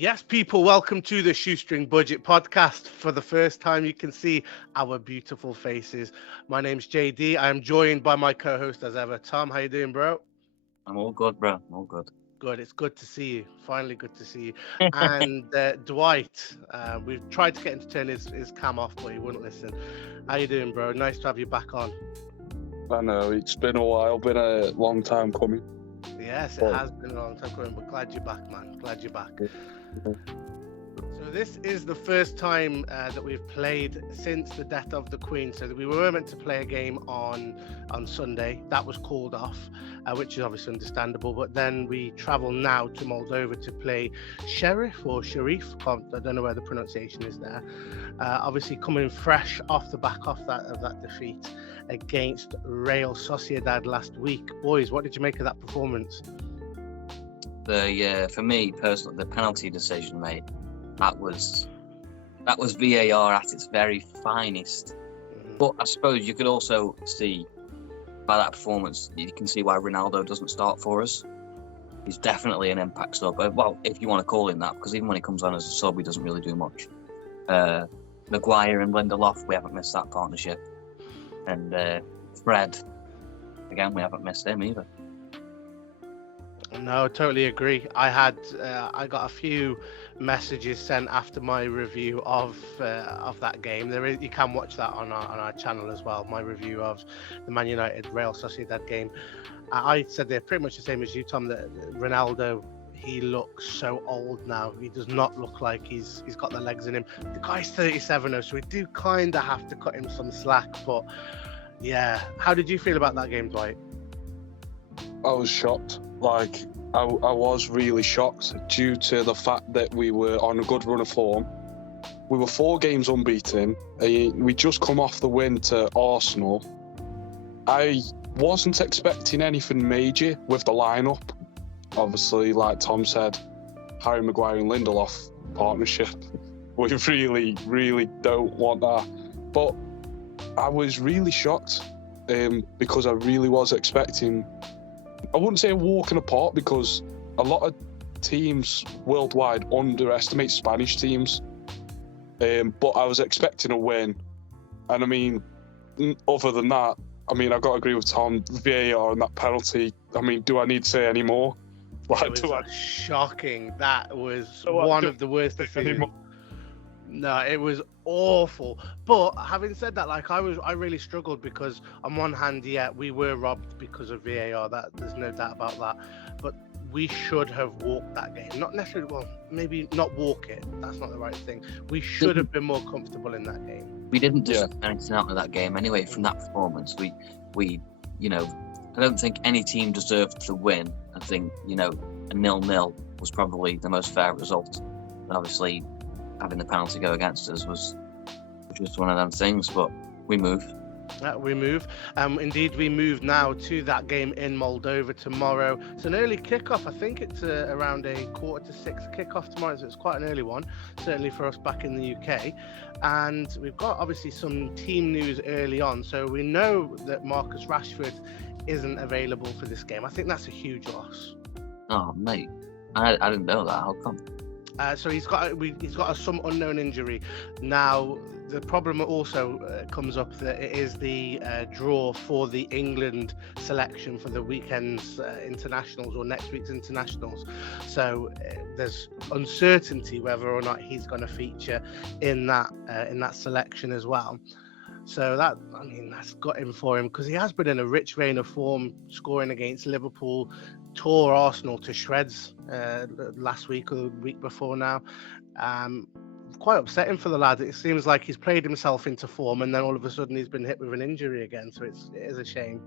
Yes, people, welcome to the Shoestring Budget podcast. For the first time, you can see our beautiful faces. My name's JD. I am joined by my co-host as ever, Tom. How you doing, bro? I'm all good, bro. I'm all good. Good. It's good to see you. Finally, good to see you. And Dwight, we've tried to get him to turn his cam off, but he wouldn't listen. How you doing, bro? Nice to have you back on. I know, it's been a while, been a long time coming. Yes, it has been a long time coming, but glad you're back, man. Glad you're back. So this is the first time that we've played since the death of the Queen. So we were meant to play a game on Sunday. That was called off, which is obviously understandable. But then we travel now to Moldova to play Sheriff or Sharif. I don't know where the pronunciation is there. Obviously coming fresh off the back of that defeat against Real Sociedad last week. Boys, what did you make of that performance? For me personally, the penalty decision made, that was VAR at its very finest. But I suppose you could also see by that performance, you can see why Ronaldo doesn't start for us. He's definitely an impact sub. Well, if you want to call him that, because even when he comes on as a sub, he doesn't really do much. Maguire and Lindelof, we haven't missed that partnership. And Fred, again, we haven't missed him either. No, totally agree. I got a few messages sent after my review of that game. You can watch that on our channel as well. My review of the Man United Real Sociedad game. I said they're pretty much the same as you, Tom. That Ronaldo, he looks so old now. He does not look like he's got the legs in him. The guy's 37 now, so we do kind of have to cut him some slack. But yeah, how did you feel about that game, Dwight? I was shocked. Like, I was really shocked due to the fact that we were on a good run of form. We were 4 games unbeaten. We just come off the win to Arsenal. I wasn't expecting anything major with the lineup. Obviously, like Tom said, Harry Maguire and Lindelof partnership. We really, really don't want that. But I was really shocked because I really was expecting, I wouldn't say a walk in the park, because a lot of teams worldwide underestimate Spanish teams. But I was expecting a win. And I mean, other than that, I mean, I've got to agree with Tom, VAR and that penalty. I mean, do I need to say any more? It was shocking. That was one of the worst decisions. No, it was awful. But having said that, like I really struggled because on one hand, yeah, we were robbed because of VAR. That there's no doubt about that. But we should have walked that game. Not necessarily. Well, maybe not walk it. That's not the right thing. We should have been more comfortable in that game. We didn't just anything out of that game anyway. From that performance, we I don't think any team deserved to win. I think, a 0-0 was probably the most fair result. And obviously, having the penalty go against us was just one of them things, but we move. We move. Indeed, we move now to that game in Moldova tomorrow. It's an early kickoff. I think it's around a 5:45 kickoff tomorrow, so it's quite an early one, certainly for us back in the UK. And we've got obviously some team news early on. So we know that Marcus Rashford isn't available for this game. I think that's a huge loss. Oh, mate, I didn't know that. How come? So he's got some unknown injury. Now the problem also comes up that it is the draw for the England selection for the weekend's internationals or next week's internationals. So there's uncertainty whether or not he's going to feature in that selection as well. So that's got him for him, because he has been in a rich vein of form, scoring against Liverpool, tore Arsenal to shreds last week or the week before now. Quite upsetting for the lad. It seems like he's played himself into form and then all of a sudden he's been hit with an injury again. So it is a shame.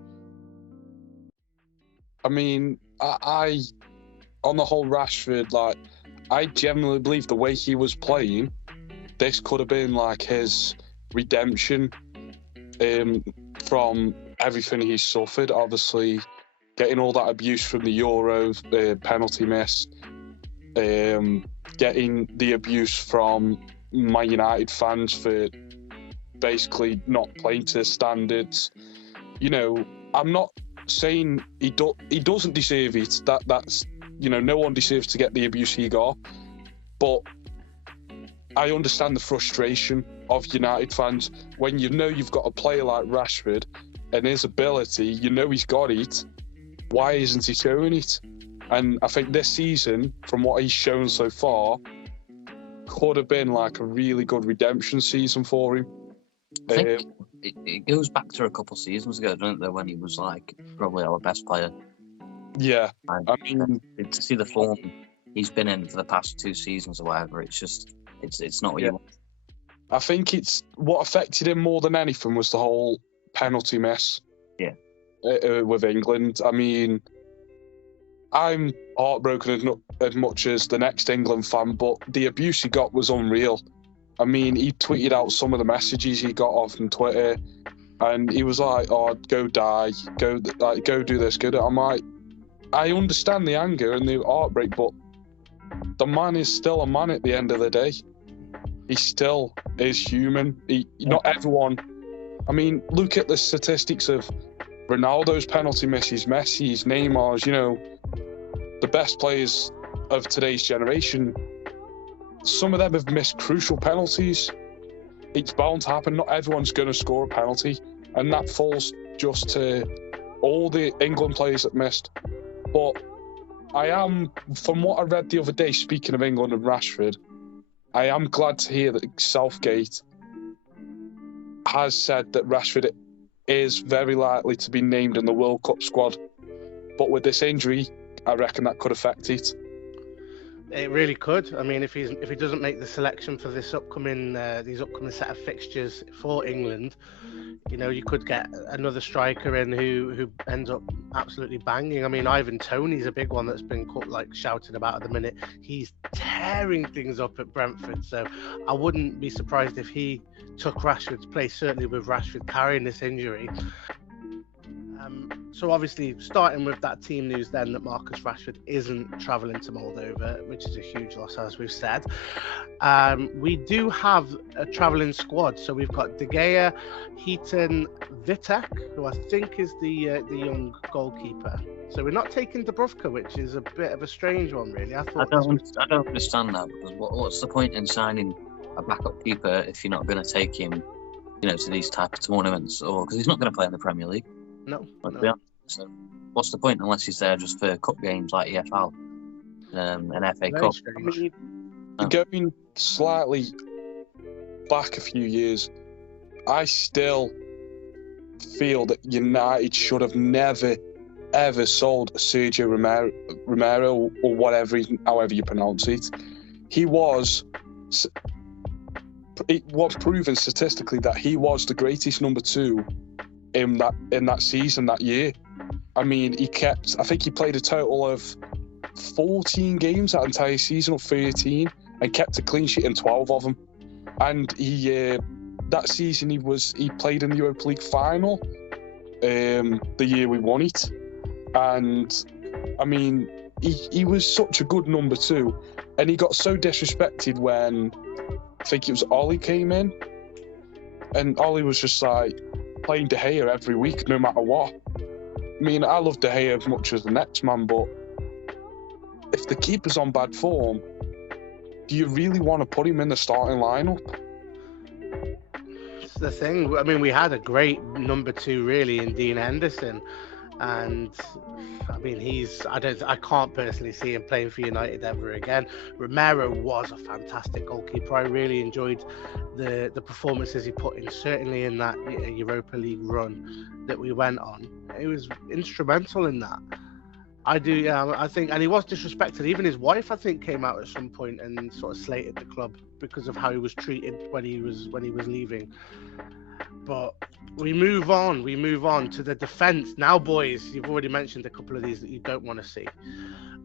I mean, I on the whole, Rashford, like, I genuinely believe the way he was playing, this could have been like his redemption from everything he's suffered. Obviously, getting all that abuse from the Euros, penalty miss, getting the abuse from Man United fans for basically not playing to standards. I'm not saying he doesn't deserve it. That's no one deserves to get the abuse he got. But I understand the frustration of United fans when you know you've got a player like Rashford and his ability, you know he's got it. Why isn't he showing it? And I think this season, from what he's shown so far, could have been like a really good redemption season for him. I think it goes back to a couple of seasons ago, doesn't it, when he was like probably our best player. Yeah, And I mean, to see the form he's been in for the past 2 seasons or whatever, it's just it's not what you want. I think it's what affected him more than anything was the whole penalty mess. Yeah. With England. I mean, I'm heartbroken as much as the next England fan, but the abuse he got was unreal. I mean, he tweeted out some of the messages he got off on Twitter, and he was like, "Oh, go die, go do this, go do." I'm like, I understand the anger and the heartbreak, but the man is still a man at the end of the day. He still is human. Not everyone. I mean, look at the statistics of Ronaldo's penalty misses, Messi's, Neymar's. You know, the best players of today's generation. Some of them have missed crucial penalties. It's bound to happen. Not everyone's going to score a penalty, and that falls just to all the England players that missed. But I am, from what I read the other day, speaking of England and Rashford, I am glad to hear that Southgate has said that Rashford is very likely to be named in the World Cup squad. But with this injury, I reckon that could affect it. It really could. I mean, if he doesn't make the selection for this upcoming set of fixtures for England, you know, you could get another striker in who ends up absolutely banging. I mean, Ivan Toney's a big one that's been shouted about at the minute. He's tearing things up at Brentford, so I wouldn't be surprised if he took Rashford's place, certainly with Rashford carrying this injury. So obviously, starting with that team news then that Marcus Rashford isn't travelling to Moldova, which is a huge loss, as we've said. We do have a travelling squad. So we've got De Gea, Heaton, Vitek, who I think is the young goalkeeper. So we're not taking Dubravka, which is a bit of a strange one, really. I don't understand that, because what's the point in signing a backup keeper if you're not going to take him, you know, to these type of tournaments, or because he's not going to play in the Premier League. No. So what's the point unless he's there just for cup games like EFL and FA Cup? I mean, going slightly back a few years, I still feel that United should have never, ever sold Sergio Romero or whatever, however you pronounce it. It was proven statistically that he was the greatest number 2 in that season, that year. I mean, I think he played a total of 14 games that entire season, or 13, and kept a clean sheet in 12 of them. And that season he played in the Europa League final, the year we won it. And I mean, he was such a good number 2, and he got so disrespected when I think it was Ollie came in, and Ollie was just like playing De Gea every week, no matter what. I mean, I love De Gea as much as the next man, but if the keeper's on bad form, do you really want to put him in the starting lineup? It's the thing. I mean, we had a great number 2, really, in Dean Henderson, and I mean, I can't personally see him playing for United ever again. Romero was a fantastic goalkeeper. I really enjoyed the performances he put in, certainly in that Europa League run that we went on. He was instrumental in that. I do, I think, and he was disrespected. Even his wife, I think, came out at some point and sort of slated the club because of how he was treated when he was leaving. But we move on to the defence. Now, boys, you've already mentioned a couple of these that you don't want to see.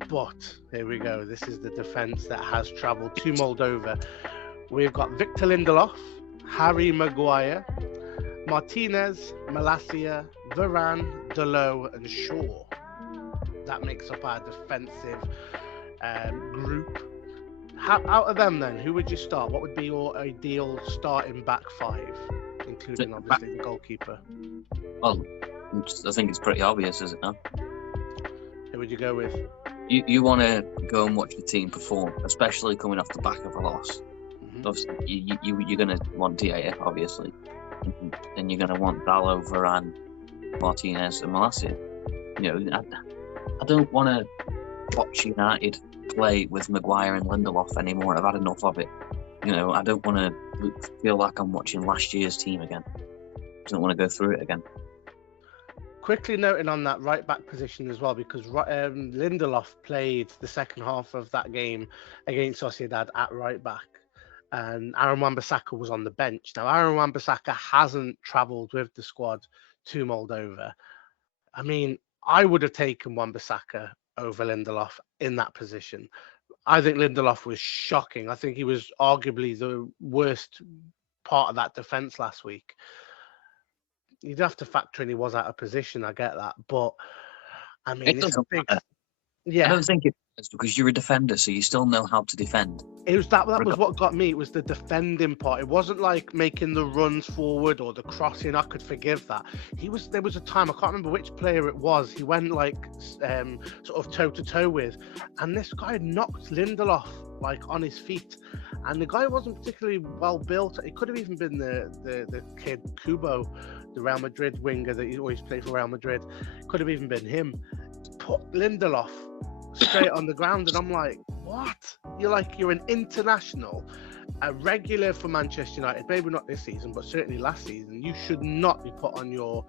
But here we go. This is the defence that has travelled to Moldova. We've got Victor Lindelof, Harry Maguire, Martinez, Malacia, Varane, Dalot, and Shaw. That makes up our defensive group. Out of them, then, who would you start? What would be your ideal starting back 5? Including, obviously, the goalkeeper. Well, I think it's pretty obvious, is it not? Who would you go with? You want to go and watch the team perform, especially coming off the back of a loss. Obviously, you're going to want Diaz, obviously. And you're going to want Dallo, Varane, Martinez, and Malacia. I don't want to watch United play with Maguire and Lindelof anymore. I've had enough of it. I don't want to feel like I'm watching last year's team again. I don't want to go through it again. Quickly noting on that right back position as well, because Lindelof played the second half of that game against Sociedad at right back, and Aaron Wan-Bissaka was on the bench. Now, Aaron Wan-Bissaka hasn't travelled with the squad to Moldova. I mean, I would have taken Wan-Bissaka over Lindelof in that position. I think Lindelof was shocking. I think he was arguably the worst part of that defence last week. You'd have to factor in he was out of position. I get that, but I mean, it's a big. Yeah, I don't think it's because you're a defender, so you still know how to defend. It was that was what got me. It was the defending part. It wasn't like making the runs forward or the crossing. I could forgive that. There was a time, I can't remember which player it was. He went like sort of toe to toe with, and this guy knocked Lindelof like on his feet, and the guy wasn't particularly well built. It could have even been the kid Kubo, the Real Madrid winger that he always played for Real Madrid. Could have even been him. Put Lindelof straight on the ground, and I'm like, what? You're an international, a regular for Manchester United. Maybe not this season, but certainly last season. You should not be put on your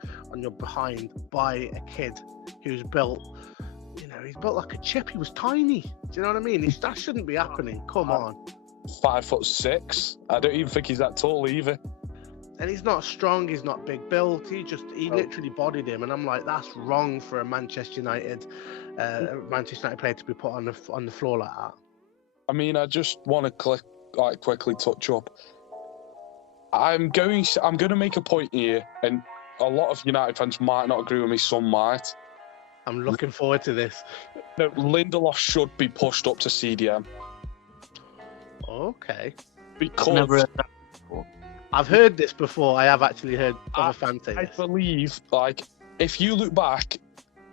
behind by a kid who's built. He's built like a chip. He was tiny. Do you know what I mean? That shouldn't be happening. Come on. 5'6". I don't even think he's that tall either. And he's not strong. He's not big built. He literally bodied him, and I'm like, that's wrong for a Manchester United player to be put on the floor like that. I mean, I just want to quickly touch up. I'm going to make a point here, and a lot of United fans might not agree with me. Some might. I'm looking forward to this. No, Lindelof should be pushed up to CDM. Okay. Because I've heard this before. I have actually heard other fans say this. I believe, if you look back,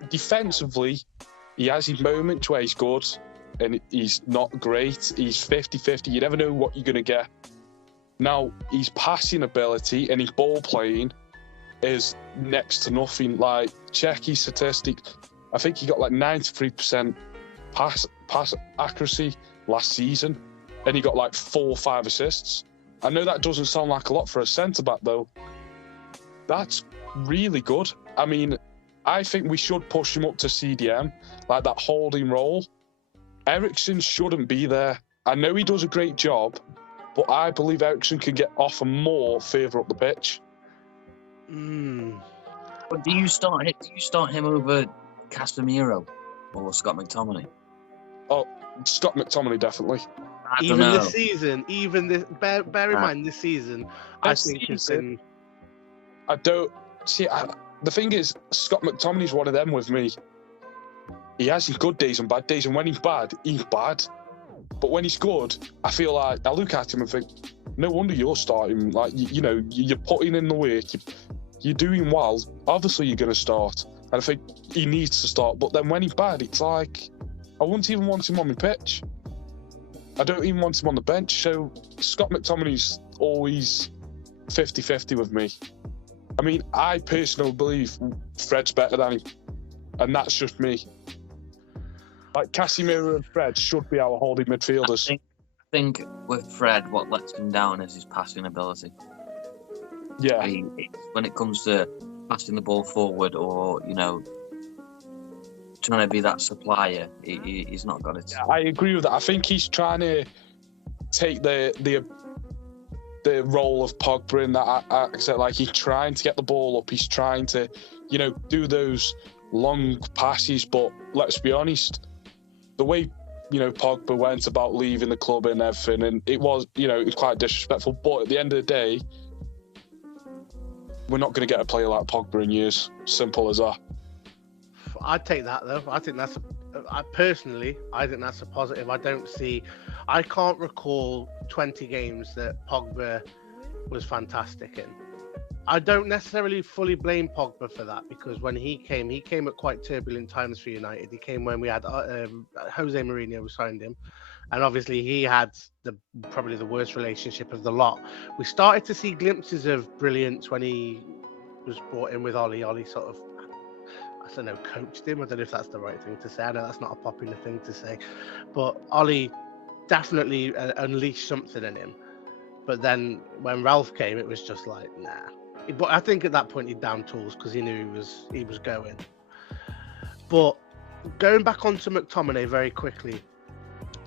defensively, he has his moments where he's good and he's not great. He's 50-50. You never know what you're going to get. Now, his passing ability and his ball playing is next to nothing. Check his statistics. I think he got 93% pass accuracy last season, and he got 4 or 5 assists. I know that doesn't sound like a lot for a centre-back, though. That's really good. I mean, I think we should push him up to CDM, that holding role. Eriksen shouldn't be there. I know he does a great job, but I believe Eriksen can get off more further up the pitch. But do you start him over Casemiro or Scott McTominay? Oh, Scott McTominay, definitely. This season, bear in mind this season, I think it's been. I don't see. The thing is, Scott McTominay's one of them with me. He has his good days and bad days, and when he's bad, he's bad. But when he's good, I feel like I look at him and think, no wonder you're starting. You're putting in the work, you're doing well. Obviously, you're going to start, and I think he needs to start. But then when he's bad, it's like I wouldn't even want him on my pitch. I don't even want him on the bench. So Scott McTominay's always 50-50 with me. I mean, I personally believe Fred's better than him, and that's just me. Casemiro and Fred should be our holding midfielders. I think with Fred, what lets him down is his passing ability. Yeah. When it comes to passing the ball forward or, trying to be that supplier, he's not got it. Yeah, I agree with that. I think he's trying to take the role of Pogba in that aspect. He's trying to get the ball up. He's trying to, do those long passes. But let's be honest, the way, Pogba went about leaving the club and everything, and it was, it was quite disrespectful. But at the end of the day, we're not going to get a player like Pogba in years. Simple as that. I'd take that though. I think that's I think that's a positive. I can't recall 20 games that Pogba was fantastic in. I don't necessarily fully blame Pogba for that, because when he came at quite turbulent times for United. He came when we had Jose Mourinho signed him, and obviously he had probably the worst relationship of the lot. We started to see glimpses of brilliance when he was brought in with Ollie. Ollie sort of, I don't know, coached him. I don't know if that's the right thing to say. I know that's not a popular thing to say, but Ollie definitely unleashed something in him. But then when Ralph came, it was just like, nah. But I think at that point he'd down tools because he knew he was going. But going back onto McTominay very quickly,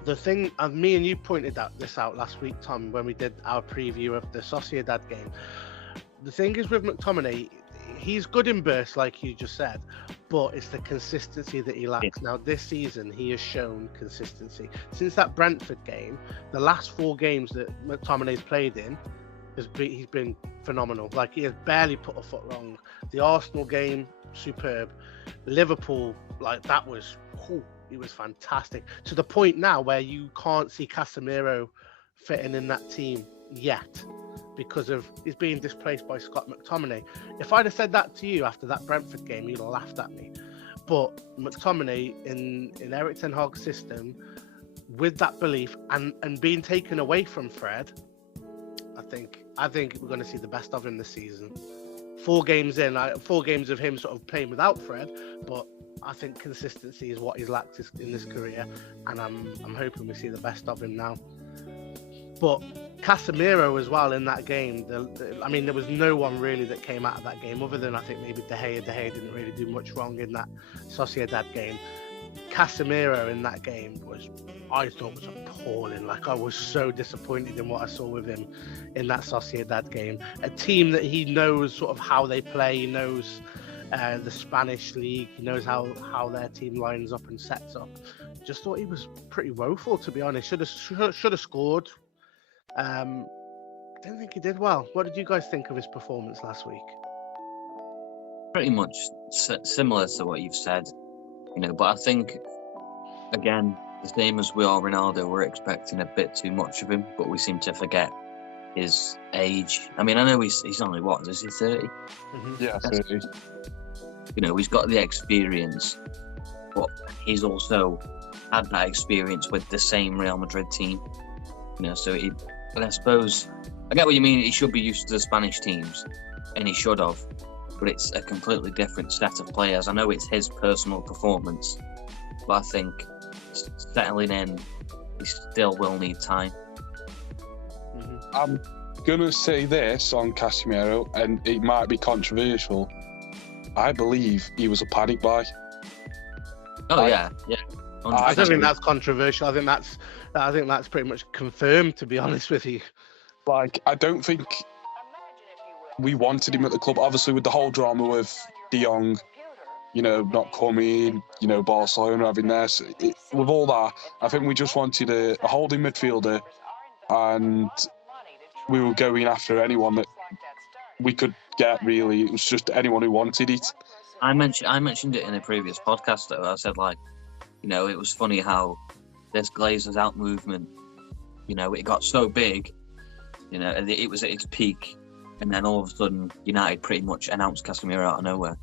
the thing, me and you pointed this out last week, Tom, when we did our preview of the Sociedad game. The thing is with McTominay, he's good in bursts, like you just said, but it's the consistency that he lacks. Now, this season, he has shown consistency. Since that Brentford game, the last 4 games that McTominay's played in, he's been phenomenal. Like, he has barely put a foot wrong. The Arsenal game, superb. Liverpool, like, that was, he was fantastic. To the point now where you can't see Casemiro fitting in that team yet, because of he's being displaced by Scott McTominay. If I'd have said that to you after that Brentford game, you'd have laughed at me. But McTominay in Erik ten Hag's system, with that belief and being taken away from Fred, I think we're going to see the best of him this season. 4 games of him sort of playing without Fred, but I think consistency is what he's lacked in this career, and I'm hoping we see the best of him now. But Casemiro as well in that game, there was no one really that came out of that game other than I think maybe De Gea. De Gea didn't really do much wrong in that Sociedad game. Casemiro in that game I thought was appalling. Like, I was so disappointed in what I saw with him in that Sociedad game. A team that he knows sort of how they play, he knows the Spanish league, he knows how their team lines up and sets up. Just thought he was pretty woeful, to be honest. Should have scored. Didn't think he did well. What did you guys think of his performance last week? Pretty much similar to what you've said, but I think, again, the same as we are Ronaldo, we're expecting a bit too much of him, but we seem to forget his age. I mean, I know he's only, what, is he 30? Mm-hmm. Yeah, 30. He's got the experience, but he's also had that experience with the same Real Madrid team. But I suppose, I get what you mean, he should be used to the Spanish teams, and he should have, but it's a completely different set of players. I know it's his personal performance, but I think settling in, he still will need time. Mm-hmm. I'm going to say this on Casemiro, and it might be controversial. I believe he was a panic buy. Oh, yeah. I don't think that's controversial. I think that's pretty much confirmed, to be honest with you. Like, I don't think we wanted him at the club. Obviously, with the whole drama with De Jong, not coming, Barcelona having this. With all that, I think we just wanted a holding midfielder, and we were going after anyone that we could get, really. It was just anyone who wanted it. I mentioned it in a previous podcast, though. I said, it was funny how this Glazers out movement, it got so big, it was at its peak, and then all of a sudden United pretty much announced Casemiro out of nowhere,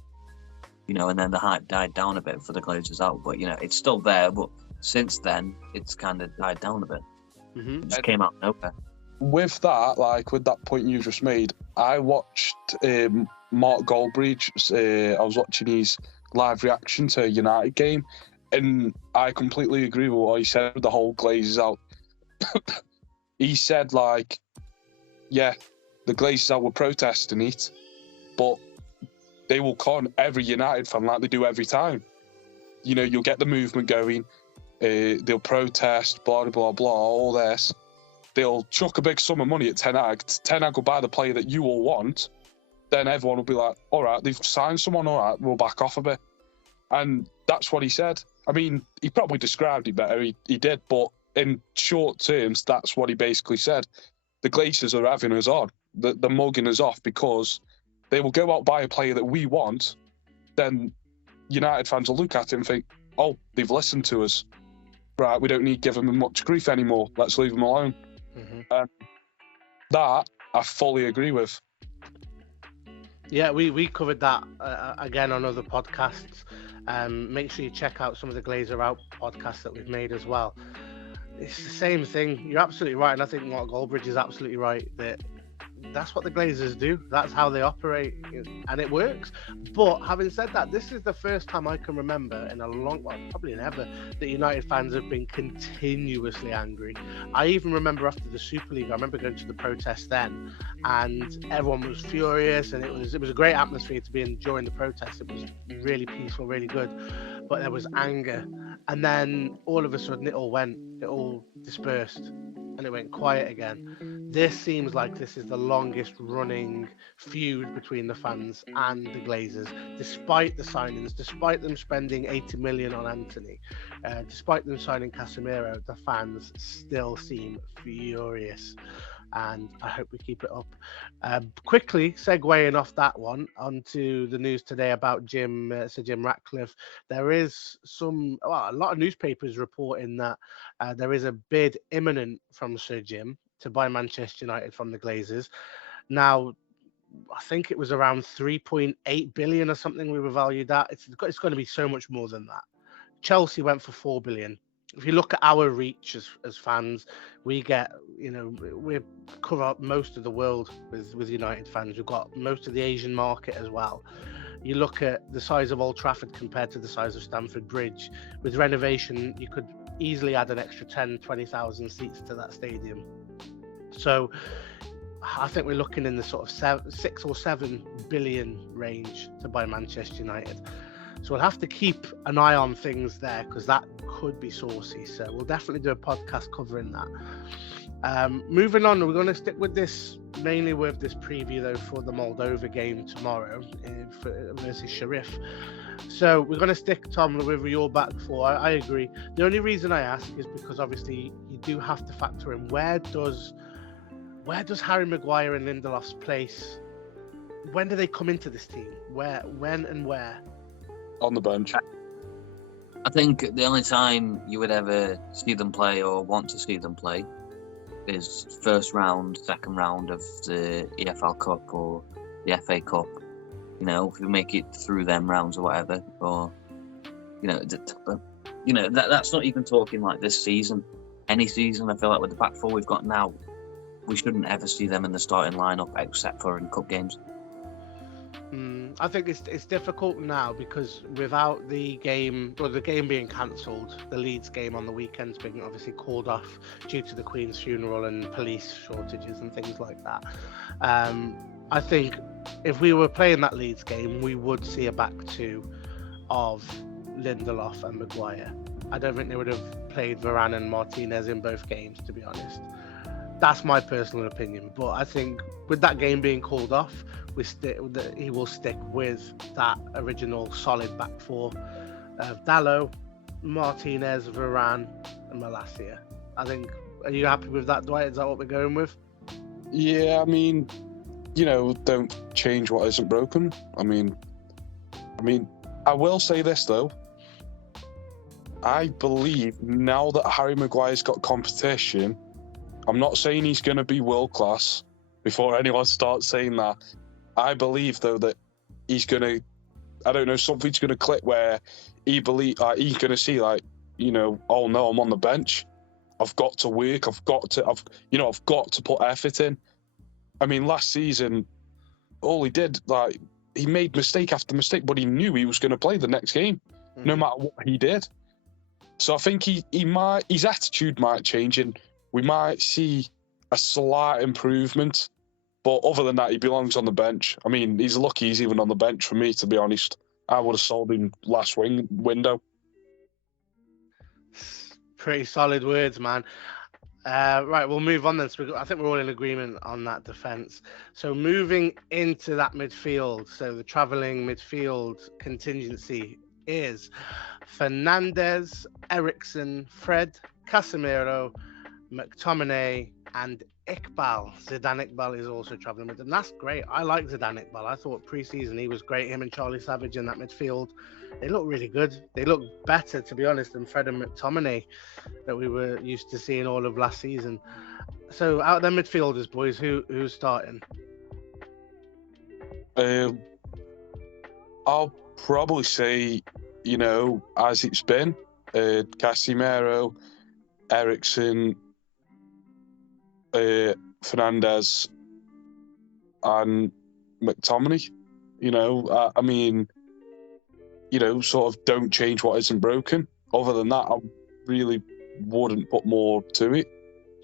and then the hype died down a bit for the Glazers out, but it's still there, but since then it's kind of died down a bit. Mm-hmm. It just came out of nowhere. With that, with that point you just made, I watched Mark Goldbridge, I was watching his live reaction to a United game, and I completely agree with what he said with the whole Glazers out. He said, the Glazers out were protesting it, but they will con every United fan like they do every time. You'll get the movement going, they'll protest, blah, blah, blah, all this. They'll chuck a big sum of money at Ten Hag. Ten Hag will buy the player that you all want. Then everyone will be like, all right, they've signed someone, all right, we'll back off a bit. And that's what he said. I mean, he probably described it better, he did, but in short terms, that's what he basically said. The Glazers are having us on. They're mugging us off because they will go out buy a player that we want. Then United fans will look at it and think, oh, they've listened to us. Right, we don't need to give them much grief anymore. Let's leave them alone. Mm-hmm. That I fully agree with. Yeah, we covered that again on other podcasts. Make sure you check out some of the Glazer Out podcasts that we've made as well. It's the same thing. You're absolutely right, and I think Mark Goldbridge is absolutely right that that's what the Glazers do. That's how they operate, and it works. But having said that, this is the first time I can remember in a long, well, probably never, that United fans have been continuously angry. I even remember after the Super League, I remember going to the protest then, and everyone was furious, and it was a great atmosphere to be in during the protest. It was really peaceful, really good, but there was anger, and then all of a sudden it all dispersed, and it went quiet again. This seems like this is the longest running feud between the fans and the Glazers, despite the signings, despite them spending 80 million on Anthony, despite them signing Casemiro. The fans still seem furious, and I hope we keep it up. Quickly segueing off that one onto the news today about Sir Jim Ratcliffe. There is a lot of newspapers reporting that there is a bid imminent from Sir Jim to buy Manchester United from the Glazers. Now, I think it was around 3.8 billion or something we were valued at. It's going to be so much more than that. Chelsea went for 4 billion. If you look at our reach as fans, we get, we cover up most of the world with United fans. We've got most of the Asian market as well. You look at the size of Old Trafford compared to the size of Stamford Bridge. With renovation, you could easily add an extra 10, 20,000 seats to that stadium. So I think we're looking in the sort of 6 or 7 billion range to buy Manchester United. So we'll have to keep an eye on things there, because that could be saucy. So we'll definitely do a podcast covering that. Moving on, we're going to stick with this, mainly with this preview though for the Moldova game tomorrow versus Shariff. So we're going to stick, Tom, with your back four. I agree. The only reason I ask is because obviously you do have to factor in where does Harry Maguire and Lindelof's place? When do they come into this team? Where, when, and where? On the bench. I think the only time you would ever see them play or want to see them play is first round, second round of the EFL Cup or the FA Cup. If you make it through them rounds or whatever, or that's not even talking like this season. Any season, I feel like with the back four we've got now, we shouldn't ever see them in the starting lineup except for in cup games. I think it's difficult now because without the game being cancelled, the Leeds game on the weekend's been obviously called off due to the Queen's funeral and police shortages and things like that. I think if we were playing that Leeds game, we would see a back two of Lindelof and Maguire. I don't think they would have played Varane and Martinez in both games, to be honest. That's my personal opinion. But I think with that game being called off, he will stick with that original solid back four of Dalot, Martinez, Varane, and Malacia. I think. Are you happy with that, Dwight? Is that what we're going with? Yeah, I mean, don't change what isn't broken. I mean, I will say this though. I believe now that Harry Maguire's got competition, I'm not saying he's going to be world class before anyone starts saying that. I believe though that he's going to, I don't know, something's going to click where he's going to see oh no, I'm on the bench. I've got to work. I've got to put effort in. I mean, last season, all he did, he made mistake after mistake, but he knew he was going to play the next game, no matter what he did. So I think his attitude might change, and we might see a slight improvement. But other than that, he belongs on the bench. I mean, he's lucky he's even on the bench for me, to be honest. I would have sold him last window. Pretty solid words, man. Right, we'll move on then. So I think we're all in agreement on that defence. So moving into that midfield. So the travelling midfield contingency is Fernandes, Eriksen, Fred, Casemiro, McTominay, and Iqbal. Zidane Iqbal is also travelling with them. That's great. I like Zidane Iqbal. I thought pre-season he was great. Him and Charlie Savage in that midfield. They look really good. They look better, to be honest, than Fred and McTominay that we were used to seeing all of last season. So out of them midfielders, boys, who's starting? I'll probably say, as it's been, Casemiro, Eriksen, Fernandes, and McTominay. I mean, sort of don't change what isn't broken. Other than that, I really wouldn't put more to it.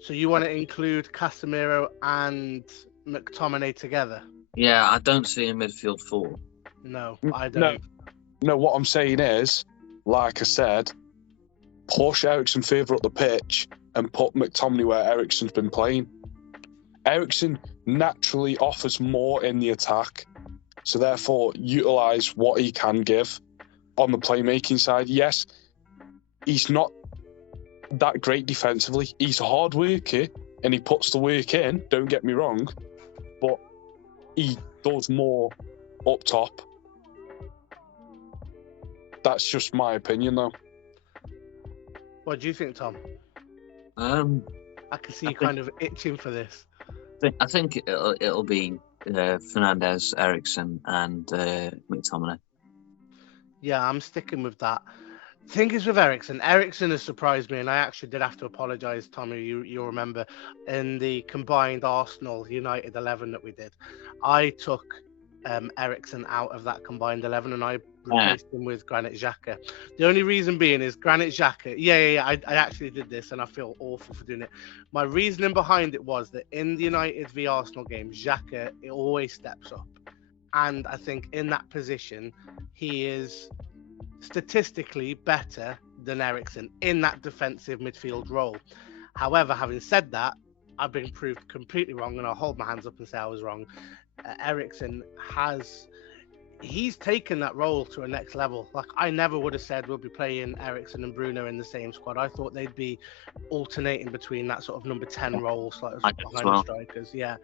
So you want to include Casemiro and McTominay together? Yeah, I don't see a midfield four. No, I don't. No, what I'm saying is, like I said, push Eriksen further up the pitch and put McTominay where Eriksen's been playing. Eriksen naturally offers more in the attack, so therefore utilise what he can give on the playmaking side. Yes, he's not that great defensively. He's a hard worker and he puts the work in, don't get me wrong, but he does more up top. That's just my opinion, though. What do you think, Tom? I can see you kind of itching for this. I think it'll be Fernandes, Eriksen, and McTominay. Yeah, I'm sticking with that. Thing is with Eriksen has surprised me, and I actually did have to apologise, Tommy. You'll remember in the combined Arsenal United 11 that we did, I took Eriksen out of that combined 11 and I replaced him with Granit Xhaka. The only reason being is Granit Xhaka. I actually did this and I feel awful for doing it. My reasoning behind it was that in the United v Arsenal game, Xhaka it always steps up, and I think in that position he is statistically better than Eriksen in that defensive midfield role. However, having said that, I've been proved completely wrong, and I'll hold my hands up and say I was wrong. Eriksen he's taken that role to a next level. Like, I never would have said we'll be playing Eriksen and Bruno in the same squad. I thought they'd be alternating between that sort of number 10 role, behind the strikers. Yeah.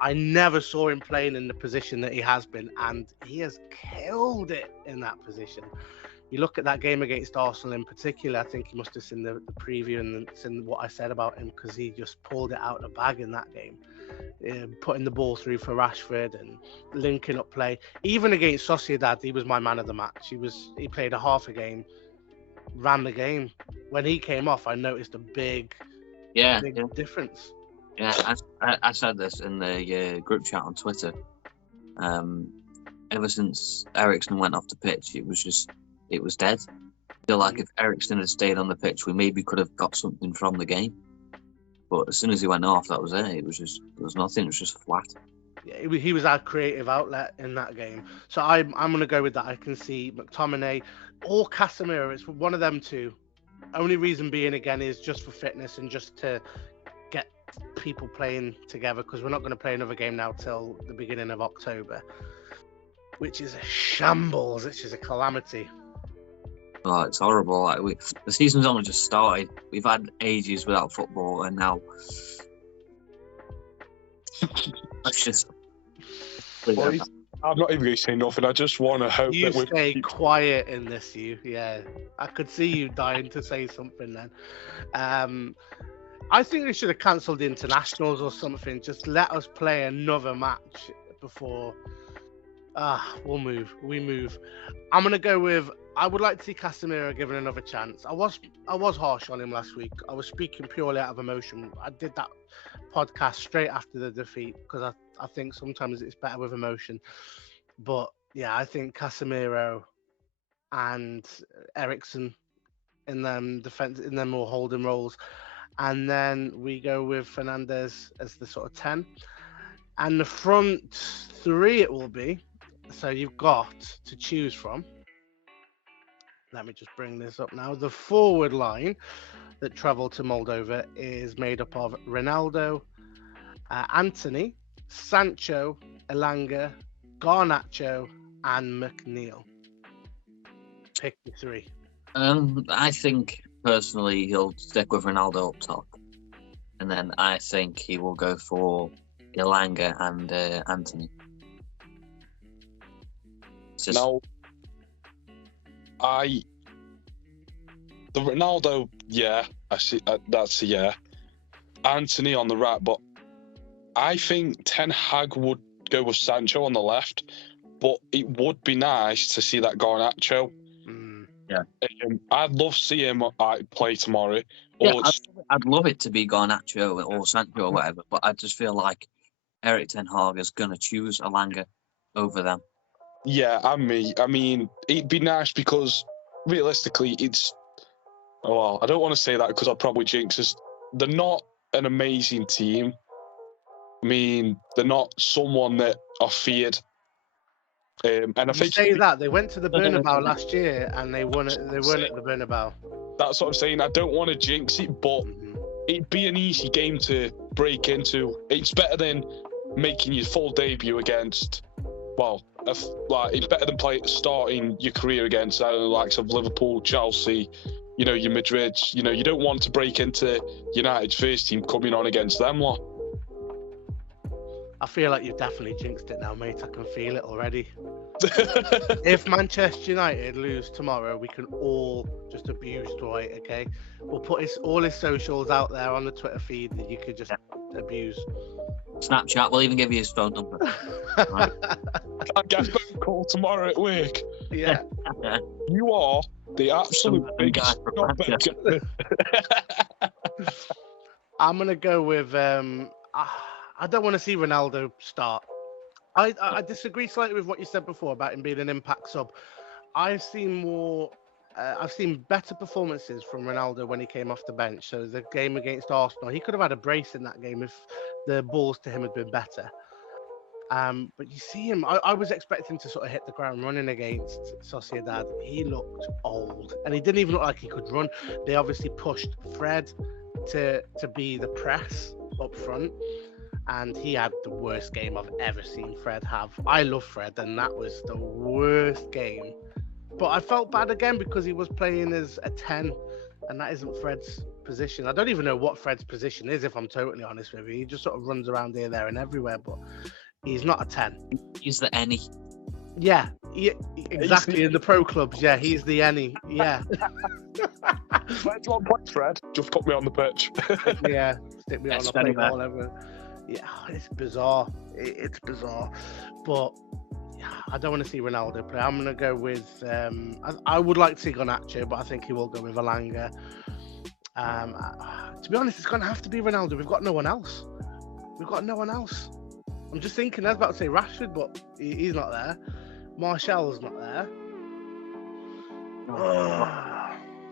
I never saw him playing in the position that he has been, and he has killed it in that position. You look at that game against Arsenal in particular, I think you must have seen the preview and seen what I said about him, because he just pulled it out of the bag in that game. Putting the ball through for Rashford and linking up play. Even against Sociedad, he was my man of the match. He played a half a game, ran the game. When he came off, I noticed a big difference. Yeah, I said this in the group chat on Twitter. Ever since Eriksen went off the pitch, it was dead. I feel like if Eriksen had stayed on the pitch, we maybe could have got something from the game. But as soon as he went off, that was it. There was nothing. It was just flat. Yeah, he was our creative outlet in that game. So I'm going to go with that. I can see McTominay or Casemiro. It's one of them two. Only reason being, again, is just for fitness and just to get people playing together, because we're not going to play another game now till the beginning of October, which is a shambles. It's just a calamity. Oh, it's horrible. The season's only just started. We've had ages without football, and now let's just. Well, I'm not even going to say nothing. I just want to hope you that stay quiet in this. I could see you dying to say something then. I think they should have cancelled the internationals or something. Just let us play another match before. We move. I'm gonna go with. I would like to see Casemiro given another chance. I was harsh on him last week. I was speaking purely out of emotion. I did that podcast straight after the defeat because I think sometimes it's better with emotion. But yeah, I think Casemiro and Eriksen in them more holding roles, and then we go with Fernandes as the sort of 10, and the front three it will be. So you've got to choose from. Let me just bring this up now. The forward line that travelled to Moldova is made up of Ronaldo, Anthony, Sancho, Elanga, Garnacho, and McNeil. Pick the three. I think personally he'll stick with Ronaldo up top, and then I think he will go for Elanga and Anthony. Now, the Ronaldo, I see that's a yeah. Anthony on the right, but I think Ten Hag would go with Sancho on the left. but it would be nice to see that Garnacho. Yeah. I'd love to see him play tomorrow. Yeah, I'd love it to be Garnacho or Sancho or whatever, but I just feel like Eric Ten Hag is going to choose Alanga over them. Yeah, and me. I mean, it'd be nice because realistically, well, I don't want to say that because I'll probably jinx us. They're not an amazing team. I mean, they're not someone that are feared. And I think say that they went to the Bernabeu last year and they won it. They won at the Bernabeu. That's what I'm saying. I don't want to jinx it, but it'd be an easy game to break into. It's better than making your full debut against. Well, it's better than starting your career against the likes of Liverpool, Chelsea. Your Madrids. You don't want to break into United's first team coming on against them lot. I feel like you've definitely jinxed it now, mate. I can feel it already. If Manchester United lose tomorrow, we can all just abuse Dwight, okay? We'll put all his socials out there on the Twitter feed that you could just abuse. Snapchat, we'll even give you his phone number. Right. I guess phone call tomorrow at work. Yeah. You are the absolute biggest. I'm going to go with... I don't want to see Ronaldo start. I disagree slightly with what you said before about him being an impact sub. I've seen better performances from Ronaldo when he came off the bench. So the game against Arsenal, he could have had a brace in that game if the balls to him had been better. But you see him, I was expecting to sort of hit the ground running against Sociedad. He looked old and he didn't even look like he could run. They obviously pushed Fred to be the press up front. And he had the worst game I've ever seen Fred have. I love Fred, and that was the worst game. But I felt bad again because he was playing as a 10, and that isn't Fred's position. I don't even know what Fred's position is, if I'm totally honest with you. He just sort of runs around here, there, and everywhere, but he's not a 10. He's the any. Yeah, exactly. In the pro clubs, yeah, he's the any. Yeah. Let's not play Fred. Just put me on the pitch. Yeah, stick me on the plate or whatever. Yeah, it's bizarre. It's bizarre. But yeah, I don't want to see Ronaldo play. I'm going to go with... I would like to see Garnacho, but I think he will go with Alanga. To be honest, it's going to have to be Ronaldo. We've got no one else. I'm just thinking, I was about to say Rashford, but he's not there. Martial's not there.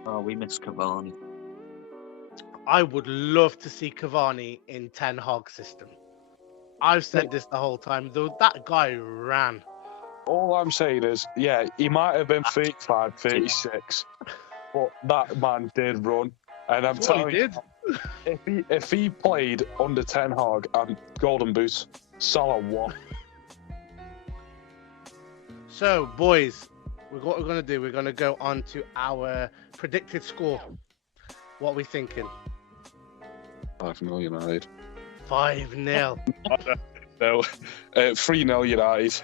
Oh, we miss Cavani. I would love to see Cavani in Ten Hag system. I've said this the whole time, though. That guy ran. All I'm saying is, yeah, he might have been 35, 36, but that man did run. And I'm telling you, if he played under Ten Hag and Golden Boot, Salah won. So, boys, what we're going to do, we're going to go on to our predicted score. What are we thinking? 5-0 United. 5-0. No, 3-0 United.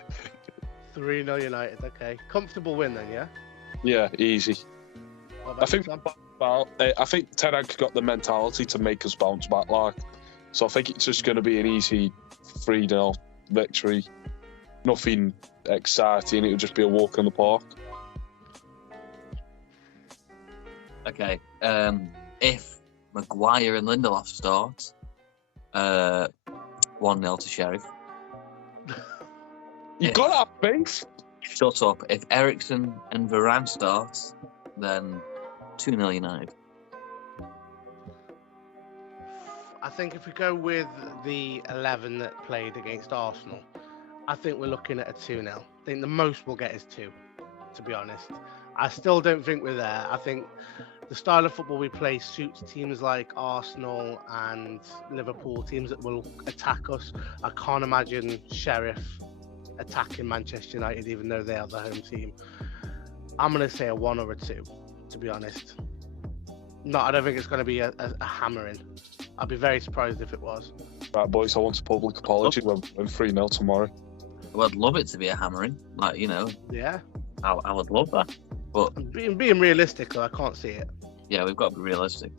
3-0 United. Okay, comfortable win then, yeah. Yeah, easy. I think Ten Hag got the mentality to make us bounce back, so I think it's just going to be an easy 3-0 victory. Nothing exciting. It'll just be a walk in the park. Okay. If Maguire and Lindelof start, 1-0 to Sheriff. You got to have faith. Shut up. If Eriksen and Varane start, then 2-0 United. I think if we go with the 11 that played against Arsenal, I think we're looking at a 2-0. I think the most we'll get is 2, to be honest. I still don't think we're there. I think the style of football we play suits teams like Arsenal and Liverpool, teams that will attack us. I can't imagine Sheriff attacking Manchester United, even though they are the home team. I'm going to say a 1 or a 2, to be honest. No, I don't think it's going to be a hammering. I'd be very surprised if it was. Right, boys, I want a public apology when 3-0 tomorrow. Well, I'd love it to be a hammering. Yeah. I would love that. But being realistic, though, I can't see it. Yeah, we've got to be realistic.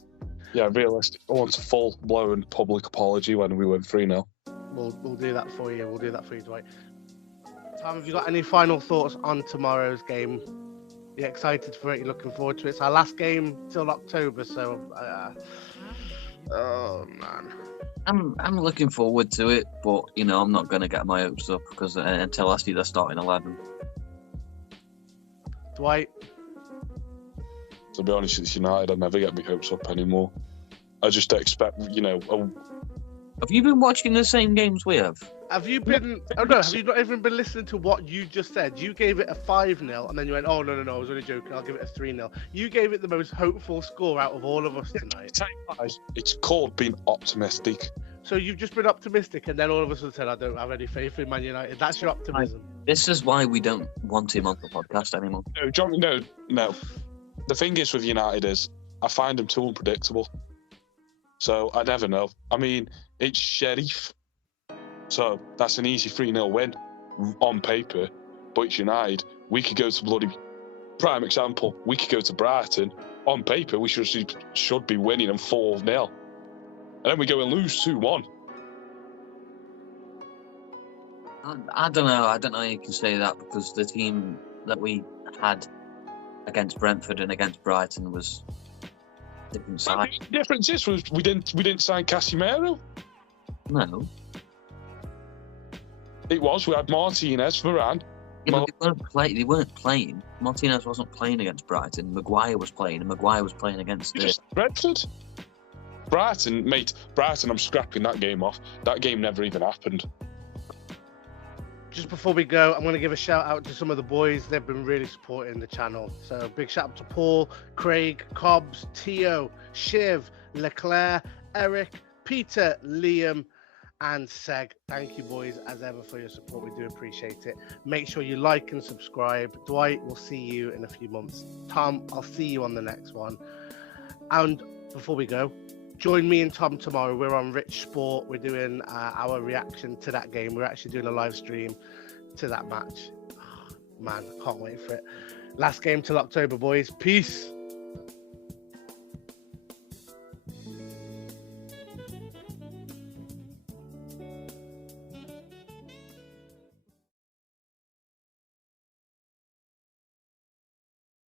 Yeah, realistic. I want a full-blown public apology when we win 3-0. We'll do that for you. We'll do that for you, Dwight. Tom, have you got any final thoughts on tomorrow's game? You excited for it? You looking forward to it? It's our last game till October, so oh man. I'm looking forward to it, but I'm not going to get my hopes up because until I see the starting 11. Dwight. To be honest, it's United. I never get my hopes up anymore. I just expect, Have you been watching the same games we have? Have you been? Oh no, have you not even been listening to what you just said? You gave it a 5-0, and then you went, "Oh no, I was only joking. I'll give it a 3-0." You gave it the most hopeful score out of all of us tonight. It's called being optimistic. So you've just been optimistic, and then all of a sudden said, "I don't have any faith in Man United." That's your optimism. This is why we don't want him on the podcast anymore. No, John. No. The thing is with United is I find them too unpredictable. So I never know. I mean, it's Shariff. So that's an easy 3-0 win on paper. But it's United. We could go to bloody... Prime example, we could go to Brighton. On paper, we should be winning them 4-0. And then we go and lose 2-1. I don't know. I don't know how you can say that because the team that we had against Brentford and against Brighton was different size. The difference is we didn't sign Casemiro. No. It was. We had Martinez, Varane. Yeah, but they weren't playing. Martinez wasn't playing against Brighton. Maguire was playing, and Maguire was playing against Brentford. Brighton, I'm scrapping that game off. That game never even happened. Just before we go, I'm going to give a shout out to some of the boys. They've been really supporting the channel. So big shout out to Paul, Craig, Cobbs, Tio, Shiv, Leclerc, Eric, Peter, Liam, and Seg. Thank you, boys, as ever, for your support. We do appreciate it. Make sure you like and subscribe. Dwight, we'll see you in a few months. Tom, I'll see you on the next one. And before we go, join me and Tom tomorrow. We're on Rich Sport. We're doing our reaction to that game. We're actually doing a live stream to that match. Oh, man, I can't wait for it. Last game till October, boys. Peace.